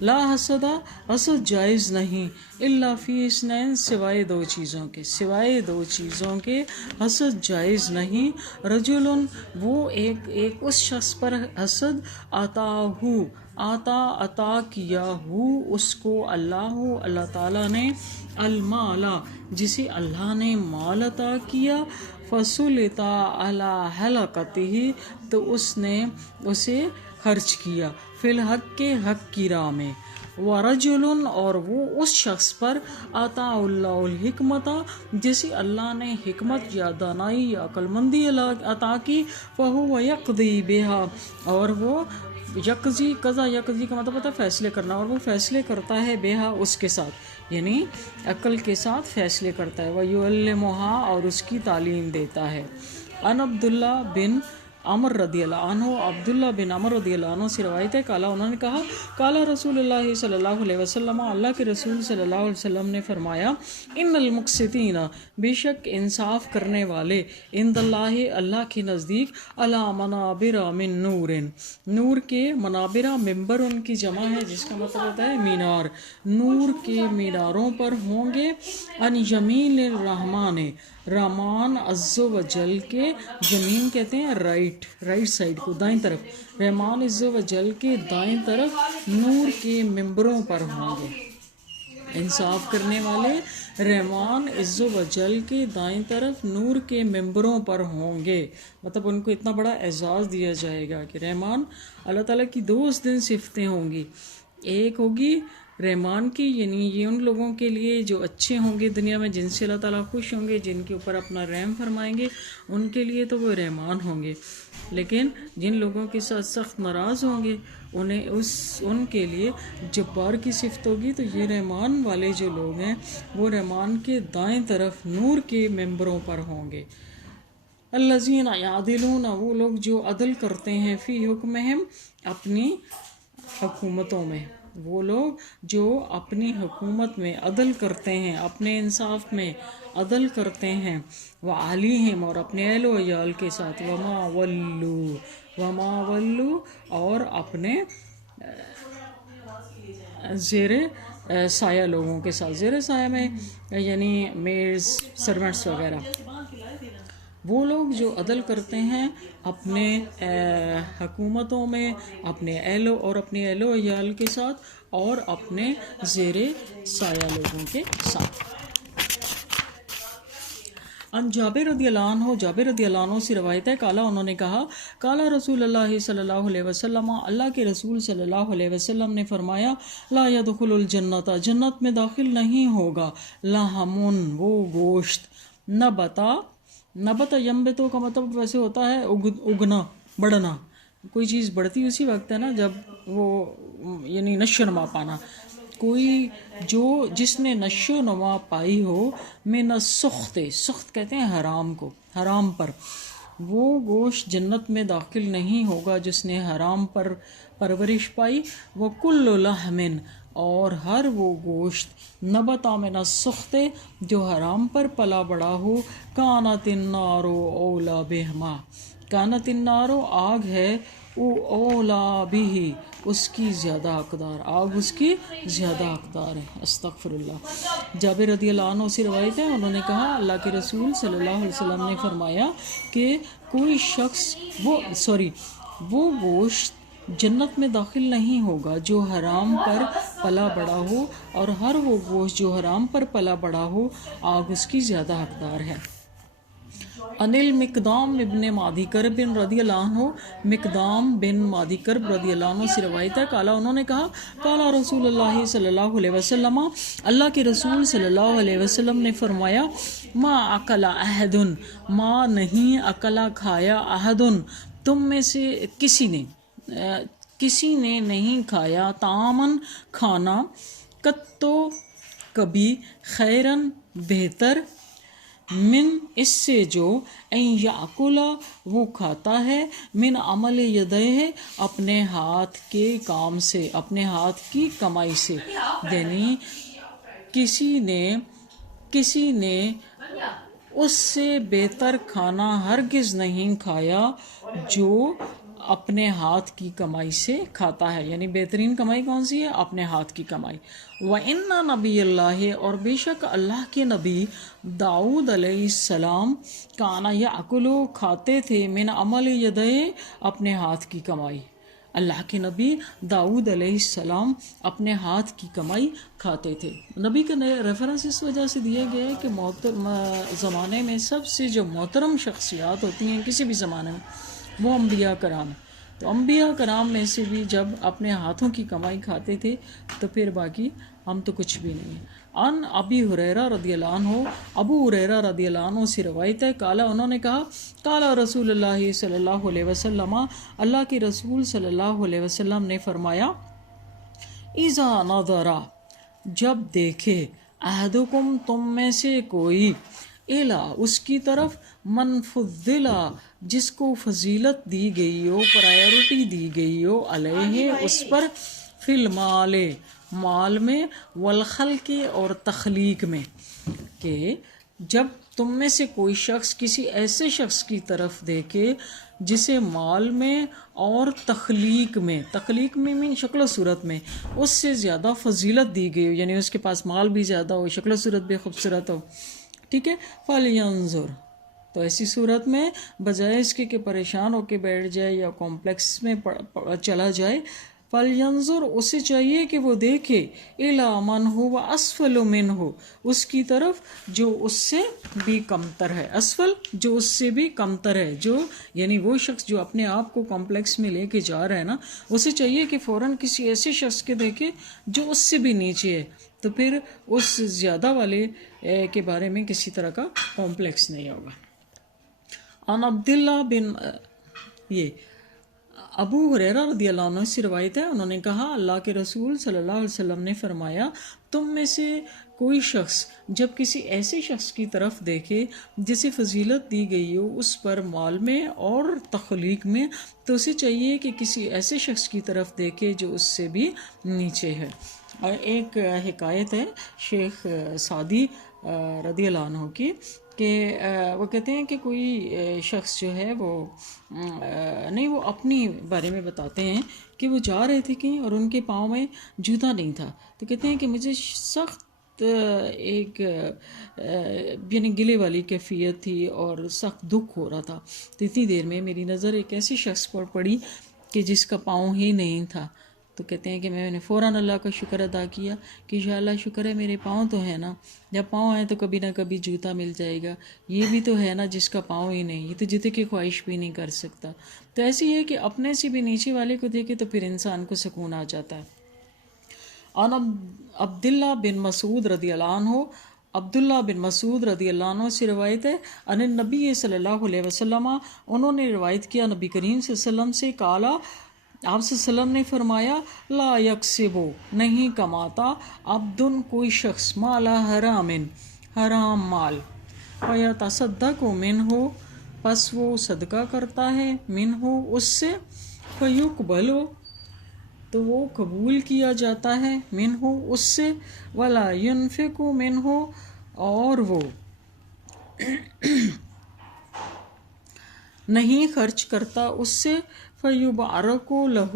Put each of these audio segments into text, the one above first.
لا حسدا حسد جائز نہیں، الا فی اثنین سوائے دو چیزوں کے، سوائے دو چیزوں کے حسد جائز نہیں۔ رجل وہ ایک اس شخص پر حسد عطا کیا ہو اس کو اللہ تعالیٰ نے المال جسے اللہ نے مال عطا کیا، فسلط علی حلقتہ تو اس نے اسے خرچ کیا، فی الحق کے حق کی راہ میں، ورجل اور وہ اس شخص پر عطا اللہ الحکمت جسے اللہ نے حکمت یا دانائی یا عقل مندی عطا کی، فہو یقضی بہا اور وہ یقضی، قضا یقضی کا مطلب ہوتا ہے فیصلے کرنا، اور وہ فیصلے کرتا ہے بہا اس کے ساتھ، یعنی عقل کے ساتھ فیصلے کرتا ہے، ویعلمھا اور اس کی تعلیم دیتا ہے۔ ان عبداللہ بن عمر رضی اللہ عنہ، عبداللہ بن عمر رضی اللہ عنہ سے روایت ہے، قالا انہوں نے کہا، قالا رسول اللہ صلی اللہ علیہ وسلم، اللہ کے رسول صلی اللہ علیہ وسلم نے فرمایا، ان المقسطین بے شک انصاف کرنے والے، عند اللہ اللہ کے نزدیک، علی منابر من نور، نور کے منابر، ممبر ان کی جمع ہے جس کا مطلب ہوتا ہے مینار، نور کے میناروں پر ہوں گے، ان یمین الرحمن رحمان عز و جل کے، یمین کہتے ہیں رائٹ سائڈ کو، دائیں طرف، رحمان عز و جل کے دائیں طرف نور کے ممبروں پر ہوں گے، انصاف کرنے والے رحمان عز و جل کے دائیں طرف نور کے ممبروں پر ہوں گے، مطلب ان کو اتنا بڑا اعزاز دیا جائے گا کہ رحمان اللہ تعالیٰ کی دو اس دن صفتیں ہوں گی، ایک ہوگی رحمان کی، یعنی یہ ان لوگوں کے لیے جو اچھے ہوں گے دنیا میں، جن سے اللہ تعالیٰ خوش ہوں گے، جن کے اوپر اپنا رحم فرمائیں گے، ان کے لیے تو وہ رحمان ہوں گے، لیکن جن لوگوں کے ساتھ سخت ناراض ہوں گے ان کے لیے جبار کی صفت ہوگی، تو یہ رحمان والے جو لوگ ہیں وہ رحمان کے دائیں طرف نور کے ممبروں پر ہوں گے۔ الذین یعدلون وہ لوگ جو عدل کرتے ہیں، فی حکمہم اپنی حکومتوں میں، وہ لوگ جو اپنی حکومت میں عدل کرتے ہیں، اپنے انصاف میں عدل کرتے ہیں، وعلیہم اور اپنے اہل و عیال کے ساتھ، وما ولو اور اپنے زیر سایہ لوگوں کے ساتھ، زیر سایہ میں یعنی میڈز، سرونٹس وغیرہ، وہ لوگ جو عدل کرتے ہیں اپنے حکومتوں میں، اپنے اہل و عیال کے ساتھ اور اپنے زیر سایہ لوگوں کے ساتھ۔ ان جابر رضی اللہ عنہ، جابر رضی اللہ عنہ سے روایت ہے، قالا انہوں نے کہا، قالا رسول اللہ صلی اللہ علیہ وسلم، اللہ کے رسول صلی اللہ علیہ وسلم نے فرمایا، لا يدخل الجنت جنت میں داخل نہیں ہوگا، لحمن وہ گوشت، نبتا ینبتو کا مطلب ویسے ہوتا ہے اگنا، بڑھنا، کوئی چیز بڑھتی اسی وقت ہے نا جب وہ یعنی نشو نما پانا، کوئی جس نے نشو نما پائی ہو، من السخط، سخت کہتے ہیں حرام کو، حرام پر، وہ گوشت جنت میں داخل نہیں ہوگا جس نے حرام پر پرورش پائی، وَكُلُّ لَحْمٍ اور ہر وہ گوشت، نبتا من السخط جو حرام پر پلا بڑا ہو، کانت النار اولا بہما، کانت النار آگ ہے، اولا بھی اس کی زیادہ حقدار، آگ اس کی زیادہ حقدار ہے، استغفر اللہ۔ جابر رضی اللہ عنہ سے روایت ہے، انہوں نے کہا، اللہ کے رسول صلی اللہ علیہ وسلم نے فرمایا کہ کوئی شخص وہ گوشت جنت میں داخل نہیں ہوگا جو حرام پر پلا بڑا ہو، اور ہر وہ گوشت جو حرام پر پلا بڑا ہو، آگ اس کی زیادہ حقدار ہے۔ انل مقدام ابن مادی کرب بن رضی اللہ عنہ، مقدام بن مادی کرب رضی اللہ عنہ سے روایت ہے، قالا انہوں نے کہا، قالا رسول اللہ صلی اللہ علیہ وسلم، اللہ کے رسول صلی اللہ علیہ وسلم نے فرمایا، ما اکل احد ما نہیں اکلا کھایا احد تم میں سے کسی نے نہیں کھایا، طعامن کھانا، کتو کبھی، خیرن بہتر، من اس سے جو، این یاکلا وہ کھاتا ہے، من عمل یدیہ اپنے ہاتھ کے کام سے، اپنے ہاتھ کی کمائی سے، یعنی کسی نے اس سے بہتر کھانا ہرگز نہیں کھایا جو اپنے ہاتھ کی کمائی سے کھاتا ہے، یعنی بہترین کمائی کون سی ہے؟ اپنے ہاتھ کی کمائی۔ وَإِنَّ نبی اللہ، اور بے شک اللہ کے نبی داؤد علیہ السلام کانا یأکلو کھاتے تھے من عمل یدیہ اپنے ہاتھ کی کمائی۔ اللہ کے نبی داؤد علیہ السلام اپنے ہاتھ کی کمائی کھاتے تھے۔ نبی کا ریفرنس اس وجہ سے دیا گیا ہے کہ زمانے میں سب سے جو محترم شخصیات ہوتی ہیں کسی بھی زمانے میں وہ انبیاء کرام ہیں۔ تو انبیاء کرام میں سے بھی جب اپنے ہاتھوں کی کمائی کھاتے تھے تو پھر باقی ہم تو کچھ بھی نہیں ہیں۔ ان ابی ہریرہ رضی اللہ عنہ، ابو ہریرہ رضی اللہ عنہ سے روایت ہے، قال انہوں نے کہا، قال رسول اللہ صلی اللہ علیہ وسلم، اللہ کے رسول صلی اللہ علیہ وسلم نے فرمایا، اذا نظر، جب دیکھے، احدکم تم میں سے کوئی، الا اس کی طرف، من فضل جس کو فضیلت دی گئی ہو، پرائیورٹی دی گئی ہو، علیہ اس پر، فی المال مال میں، والخلق اور تخلیق میں، کہ جب تم میں سے کوئی شخص کسی ایسے شخص کی طرف دیکھے جسے مال میں اور تخلیق میں مین شکل و صورت میں اس سے زیادہ فضیلت دی گئی ہو، یعنی اس کے پاس مال بھی زیادہ ہو، شکل و صورت بھی خوبصورت ہو، ٹھیک ہے، فَلْيَنْظُرْ، تو ایسی صورت میں بجائے اس کے کہ پریشان ہو کے بیٹھ جائے یا کمپلیکس میں چلا جائے، فَلْيَنْظُرْ اسے چاہیے کہ وہ دیکھے، إِلَىٰ مَنْ هُوَ أَسْفَلُ مِنْهُ اس کی طرف جو اس سے بھی کمتر ہے، اسفل جو اس سے بھی کمتر ہے، جو یعنی وہ شخص جو اپنے آپ کو کمپلیکس میں لے کے جا رہا ہے نا، اسے چاہیے کہ فوراً کسی ایسے شخص کے دیکھے جو اس سے بھی نیچے ہے، تو پھر اس زیادہ والے کے بارے میں کسی طرح کا کمپلیکس نہیں ہوگا۔ عن عبداللہ بن ابو ہریرہ رضی اللہ عنہ سے روایت ہے، انہوں نے کہا، اللہ کے رسول صلی اللہ علیہ وسلم نے فرمایا، تم میں سے کوئی شخص جب کسی ایسے شخص کی طرف دیکھے جسے فضیلت دی گئی ہو اس پر مال میں اور تخلیق میں، تو اسے چاہیے کہ کسی ایسے شخص کی طرف دیکھے جو اس سے بھی نیچے ہے۔ اور ایک حکایت ہے شیخ سعدی رضی اللہ عنہ کی، کہ وہ کہتے ہیں کہ کوئی شخص جو ہے وہ نہیں، وہ اپنی بارے میں بتاتے ہیں کہ وہ جا رہے تھے کہیں اور ان کے پاؤں میں جوتا نہیں تھا، تو کہتے ہیں کہ مجھے سخت ایک یعنی گلے والی کیفیت تھی اور سخت دکھ ہو رہا تھا، تو اتنی دیر میں میری نظر ایک ایسے شخص پر پڑی کہ جس کا پاؤں ہی نہیں تھا، تو کہتے ہیں کہ میں نے فوراً اللہ کا شکر ادا کیا کہ انشاءاللہ شکر ہے میرے پاؤں تو ہے نا، جب پاؤں ہیں تو کبھی نہ کبھی جوتا مل جائے گا، یہ بھی تو ہے نا جس کا پاؤں ہی نہیں، یہ تو جوتے کی خواہش بھی نہیں کر سکتا۔ تو ایسی ہے کہ اپنے سے بھی نیچے والے کو دیکھے تو پھر انسان کو سکون آ جاتا ہے۔ عن عبداللہ بن مسعود رضی اللہ عنہ، عبداللہ بن مسعود رضی اللہ عنہ سے روایت ہے، ان النبی صلی اللہ علیہ وسلم، انہوں نے روایت کیا نبی کریم صلی اللہ علیہ وسلم سے، قالا آپ صلی اللہ علیہ وسلم نے فرمایا، لا یکسب نہیں کماتا، عبدن کوئی شخص، مالا حرام حرام مال، فیتصدق منہ پس وہ صدقہ کرتا ہے، منہ اس سے، فیقبل تو وہ قبول کیا جاتا ہے، منہ اس سے، ولا ینفق منہ اور وہ نہیں خرچ کرتا اس سے، فیبارک لہ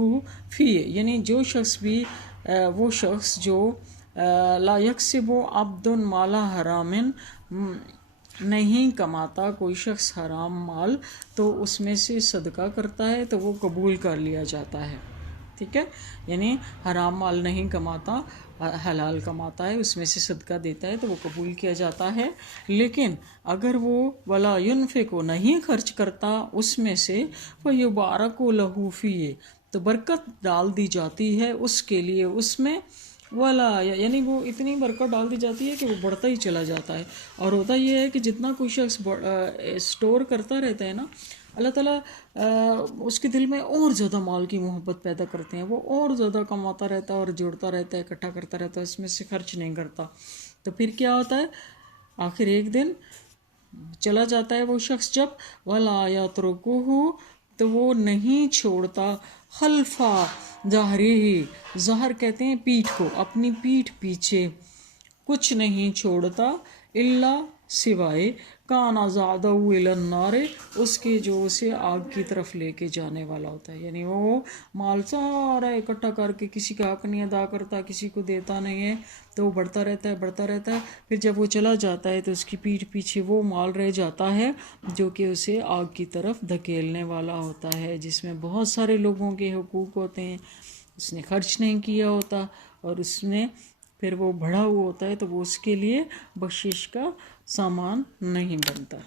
فی یعنی جو شخص بھی وہ شخص جو لا یکسب عبد مال حرام نہیں کماتا کوئی شخص حرام مال، تو اس میں سے صدقہ کرتا ہے تو وہ قبول کر لیا جاتا ہے، ٹھیک ہے، یعنی حرام مال نہیں کماتا، حلال کماتا ہے، اس میں سے صدقہ دیتا ہے تو وہ قبول کیا جاتا ہے۔ لیکن اگر وہ ولا ينفق نہیں خرچ کرتا اس میں سے، فیبارک لہ فیہ تو برکت ڈال دی جاتی ہے اس کے لیے اس میں، ولا یعنی وہ اتنی برکت ڈال دی جاتی ہے کہ وہ بڑھتا ہی چلا جاتا ہے۔ اور ہوتا یہ ہے کہ جتنا کوئی شخص اسٹور کرتا رہتا ہے نا، اللہ تعالیٰ اس کے دل میں اور زیادہ مال کی محبت پیدا کرتے ہیں، وہ اور زیادہ کماتا رہتا ہے اور جوڑتا رہتا ہے، اکٹھا کرتا رہتا ہے، اس میں سے خرچ نہیں کرتا، تو پھر کیا ہوتا ہے، آخر ایک دن چلا جاتا ہے وہ شخص جب، ولا یترکہ تو وہ نہیں چھوڑتا، خلف ظہرہ ظہر کہتے ہیں پیٹھ کو، اپنی پیٹھ پیچھے، کچھ نہیں چھوڑتا، الا سوائے کانا زادہ النار، اس کے جو اسے آگ کی طرف لے کے جانے والا ہوتا ہے. یعنی وہ مال سارا اکٹھا کر کے کسی کا حق نہیں ادا کرتا، کسی کو دیتا نہیں ہے، تو وہ بڑھتا رہتا ہے بڑھتا رہتا ہے. پھر جب وہ چلا جاتا ہے تو اس کی پیٹھ پیچھے وہ مال رہ جاتا ہے جو کہ اسے آگ کی طرف دھکیلنے والا ہوتا ہے، جس میں بہت سارے لوگوں کے حقوق ہوتے ہیں، اس نے خرچ نہیں کیا ہوتا، اور اس نے پھر وہ بڑھا ہوا ہوتا ہے، تو وہ اس کے لیے بخشش کا سامان نہیں بنتا.